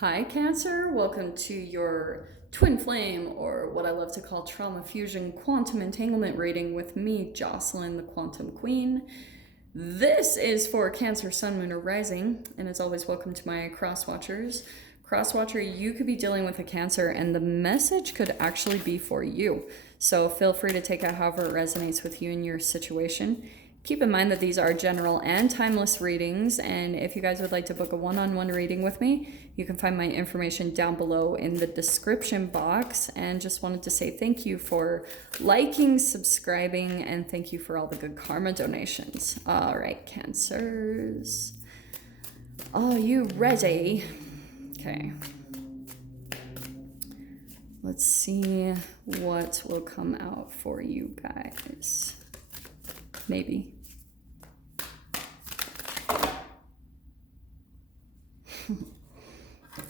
Hi, Cancer. Welcome to your twin flame, or what I love to call trauma fusion quantum entanglement reading with me, Jocelyn, the Quantum Queen. This is for Cancer, Sun, Moon, or Rising, and as always, welcome to my cross watchers. Cross watcher, you could be dealing with a Cancer, and the message could actually be for you. So feel free to take it however it resonates with you in your situation. Keep in mind that these are general and timeless readings, and if you guys would like to book a one-on-one reading with me, you can find my information down below in the description box. And just wanted to say thank you for liking, subscribing, and thank you for all the good karma donations. All right, Cancers. Are you ready? Okay. Let's see what will come out for you guys. Maybe.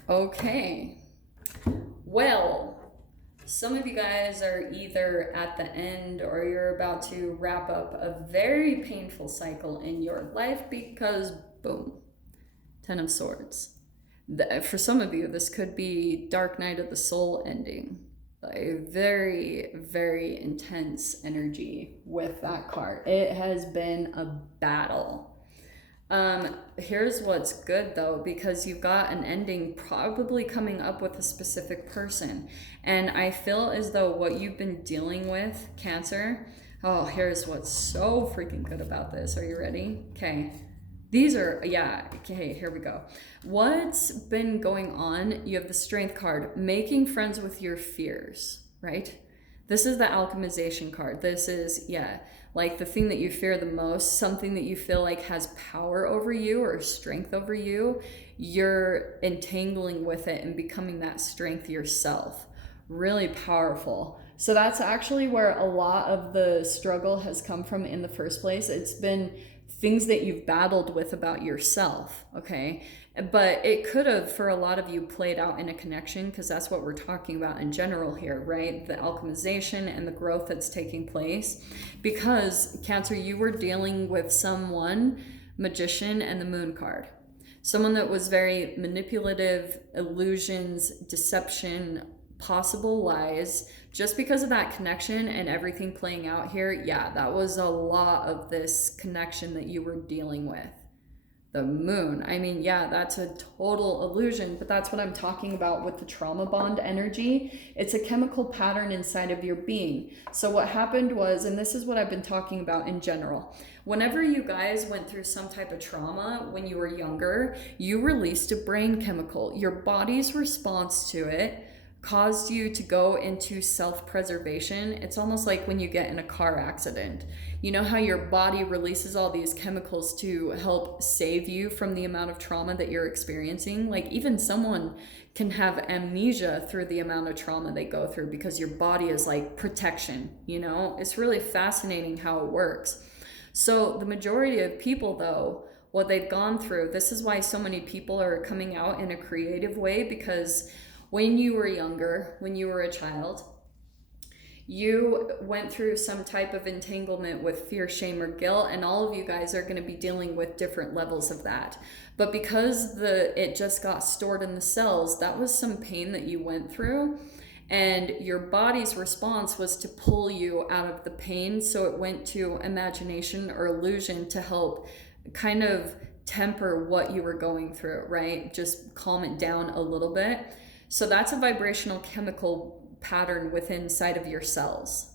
Okay. Well, some of you guys are either at the end or you're about to wrap up a very painful cycle in your life because, boom, Ten of Swords. For some of you, this could be Dark Night of the Soul ending. A very, very intense energy with that card. It has been a battle. Here's what's good though, because you've got an ending probably coming up with a specific person. And I feel as though what you've been dealing with, Cancer, oh, here's what's so freaking good about this. Are you ready? Okay. These are, yeah, okay, here we go. What's been going on? You have the Strength card, making friends with your fears, right? This is the alchemization card. This is, yeah, like the thing that you fear the most, something that you feel like has power over you or strength over you, you're entangling with it and becoming that strength yourself. Really powerful. So that's actually where a lot of the struggle has come from in the first place. It's been things that you've battled with about yourself, okay? But it could have, for a lot of you, played out in a connection, because that's what we're talking about in general here, right? The alchemization and the growth that's taking place. Because, Cancer, you were dealing with someone, Magician and the Moon card. Someone that was very manipulative, illusions, deception, possible lies. Just because of that connection and everything playing out here, yeah, that was a lot of this connection that you were dealing with. The Moon, I mean, yeah, that's a total illusion, but that's what I'm talking about with the trauma bond energy. It's a chemical pattern inside of your being. So what happened was, and this is what I've been talking about in general, whenever you guys went through some type of trauma when you were younger, you released a brain chemical. Your body's response to it caused you to go into self-preservation. It's almost like when you get in a car accident. You know how your body releases all these chemicals to help save you from the amount of trauma that you're experiencing? Like even someone can have amnesia through the amount of trauma they go through because your body is like protection, you know? It's really fascinating how it works. So the majority of people though, what they've gone through, this is why so many people are coming out in a creative way, because when you were younger, when you were a child, you went through some type of entanglement with fear, shame, or guilt, and all of you guys are going to be dealing with different levels of that. But because it just got stored in the cells, that was some pain that you went through, and your body's response was to pull you out of the pain, so it went to imagination or illusion to help kind of temper what you were going through, right? Just calm it down a little bit. So that's a vibrational chemical pattern within inside of your cells.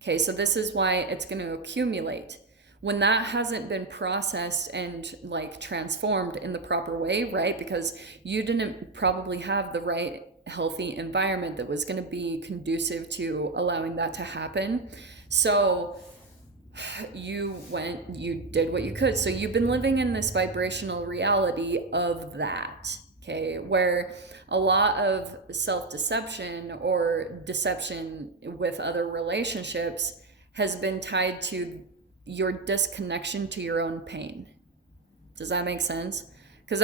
Okay, so this is why it's going to accumulate. When that hasn't been processed and like transformed in the proper way, right? Because you didn't probably have the right healthy environment that was going to be conducive to allowing that to happen. So you did what you could. So you've been living in this vibrational reality of that. Okay, where a lot of self-deception or deception with other relationships has been tied to your disconnection to your own pain. Does that make sense? Because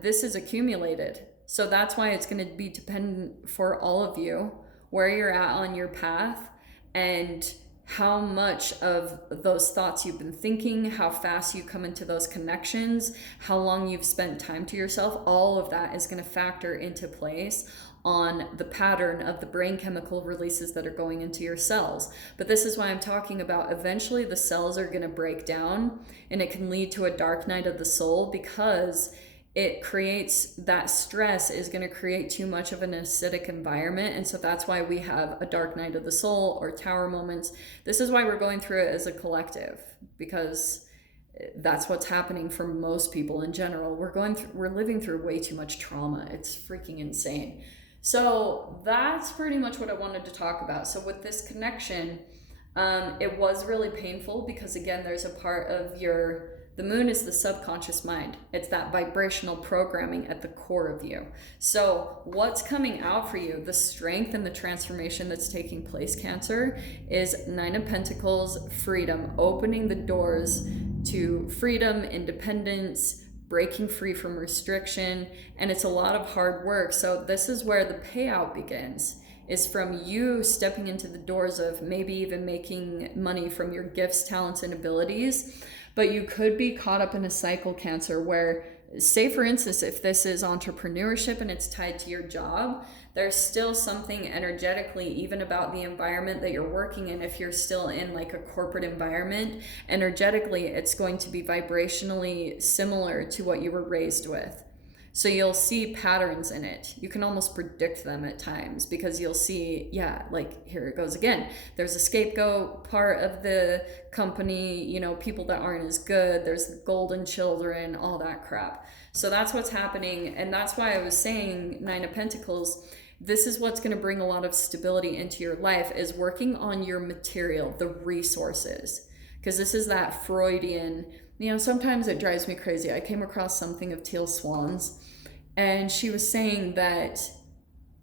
this is accumulated. So that's why it's going to be dependent for all of you where you're at on your path and how much of those thoughts you've been thinking, how fast you come into those connections, how long you've spent time to yourself, all of that is going to factor into place on the pattern of the brain chemical releases that are going into your cells. But this is why I'm talking about eventually the cells are going to break down, and it can lead to a dark night of the soul, because it creates that stress is going to create too much of an acidic environment. And so that's why we have a dark night of the soul or tower moments. This is why we're going through it as a collective, because that's what's happening for most people in general. We're living through way too much trauma. It's freaking insane. So that's pretty much what I wanted to talk about. So with this connection, it was really painful because, again, there's a part of the moon is the subconscious mind. It's that vibrational programming at the core of you. So what's coming out for you, the strength and the transformation that's taking place, Cancer, is 9 of Pentacles, freedom, opening the doors to freedom, independence, breaking free from restriction, and it's a lot of hard work. So this is where the payout begins, is from you stepping into the doors of maybe even making money from your gifts, talents, and abilities. But you could be caught up in a cycle, Cancer, where, say for instance, if this is entrepreneurship and it's tied to your job, there's still something energetically, even about the environment that you're working in. If you're still in like a corporate environment, energetically, it's going to be vibrationally similar to what you were raised with. So you'll see patterns in it. You can almost predict them at times, because you'll see, yeah, like here it goes again. There's a scapegoat part of the company, you know, people that aren't as good. There's the golden children, all that crap. So that's what's happening. And that's why I was saying 9 of Pentacles, this is what's going to bring a lot of stability into your life, is working on your material, the resources. Because this is that Freudian, you know, sometimes it drives me crazy. I came across something of Teal Swan's, and she was saying that,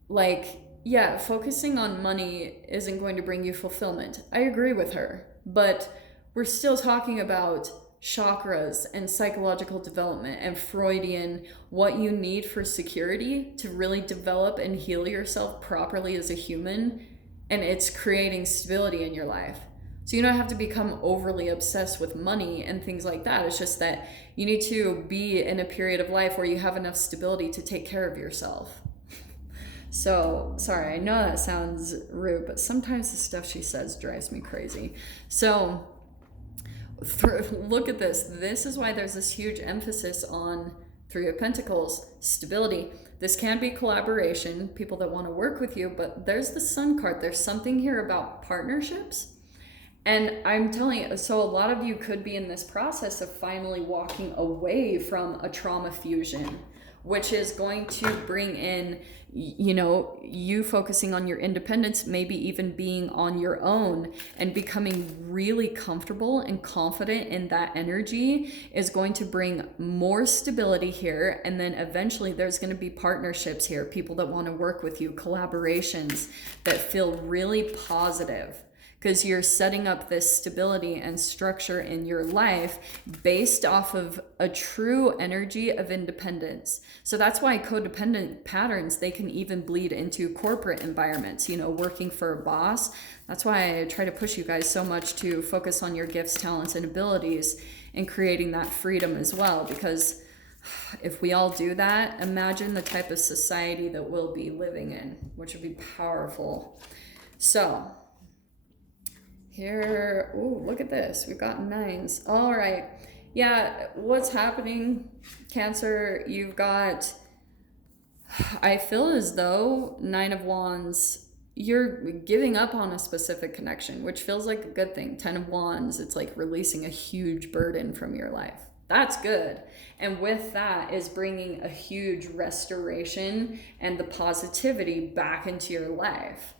like, yeah, focusing on money isn't going to bring you fulfillment. I agree with her, but we're still talking about chakras and psychological development and Freudian, what you need for security to really develop and heal yourself properly as a human, and it's creating stability in your life. So you don't have to become overly obsessed with money and things like that. It's just that you need to be in a period of life where you have enough stability to take care of yourself. So, sorry, I know that sounds rude, but sometimes the stuff she says drives me crazy. So, look at this. This is why there's this huge emphasis on 3 of Pentacles, stability. This can be collaboration, people that want to work with you, but there's the Sun card. There's something here about partnerships. And I'm telling you, so a lot of you could be in this process of finally walking away from a trauma fusion, which is going to bring in, you know, you focusing on your independence, maybe even being on your own and becoming really comfortable and confident in that energy is going to bring more stability here. And then eventually there's going to be partnerships here, people that want to work with you, collaborations that feel really positive, because you're setting up this stability and structure in your life based off of a true energy of independence. So that's why codependent patterns, they can even bleed into corporate environments, you know, working for a boss. That's why I try to push you guys so much to focus on your gifts, talents, and abilities and creating that freedom as well. Because if we all do that, imagine the type of society that we'll be living in, which would be powerful. So here, oh, look at this. We've got 9s. All right. Yeah, what's happening, Cancer? You've got, I feel as though 9 of Wands, you're giving up on a specific connection, which feels like a good thing. 10 of Wands, it's like releasing a huge burden from your life. That's good. And with that is bringing a huge restoration and the positivity back into your life.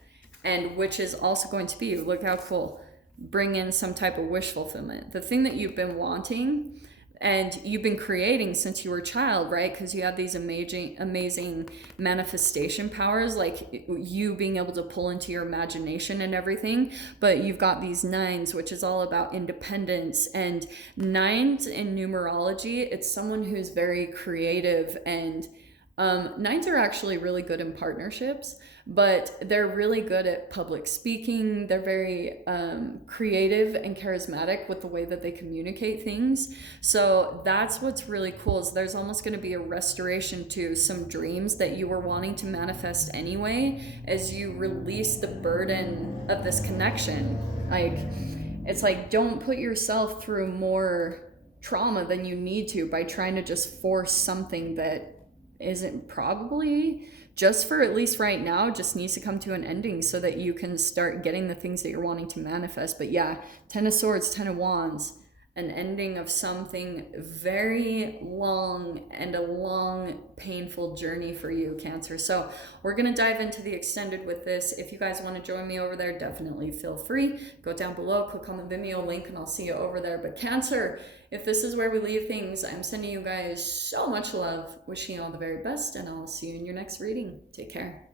And which is also going to be, look how cool, bring in some type of wish fulfillment. The thing that you've been wanting and you've been creating since you were a child, right? Because you have these amazing manifestation powers, like you being able to pull into your imagination and everything. But you've got these 9s, which is all about independence. And 9s in numerology, it's someone who's very creative and Nines are actually really good in partnerships, but they're really good at public speaking. They're very creative and charismatic with the way that they communicate things. So that's what's really cool, is there's almost going to be a restoration to some dreams that you were wanting to manifest anyway, as you release the burden of this connection. Like, it's like, don't put yourself through more trauma than you need to by trying to just force something that isn't probably, just for at least right now, just needs to come to an ending so that you can start getting the things that you're wanting to manifest. But yeah, 10 of Swords, 10 of Wands, an ending of something very long, and a long, painful journey for you, Cancer. So we're going to dive into the extended with this. If you guys want to join me over there, definitely feel free. Go down below, click on the Vimeo link, and I'll see you over there. But Cancer, if this is where we leave things, I'm sending you guys so much love, wishing you all the very best, and I'll see you in your next reading. Take care.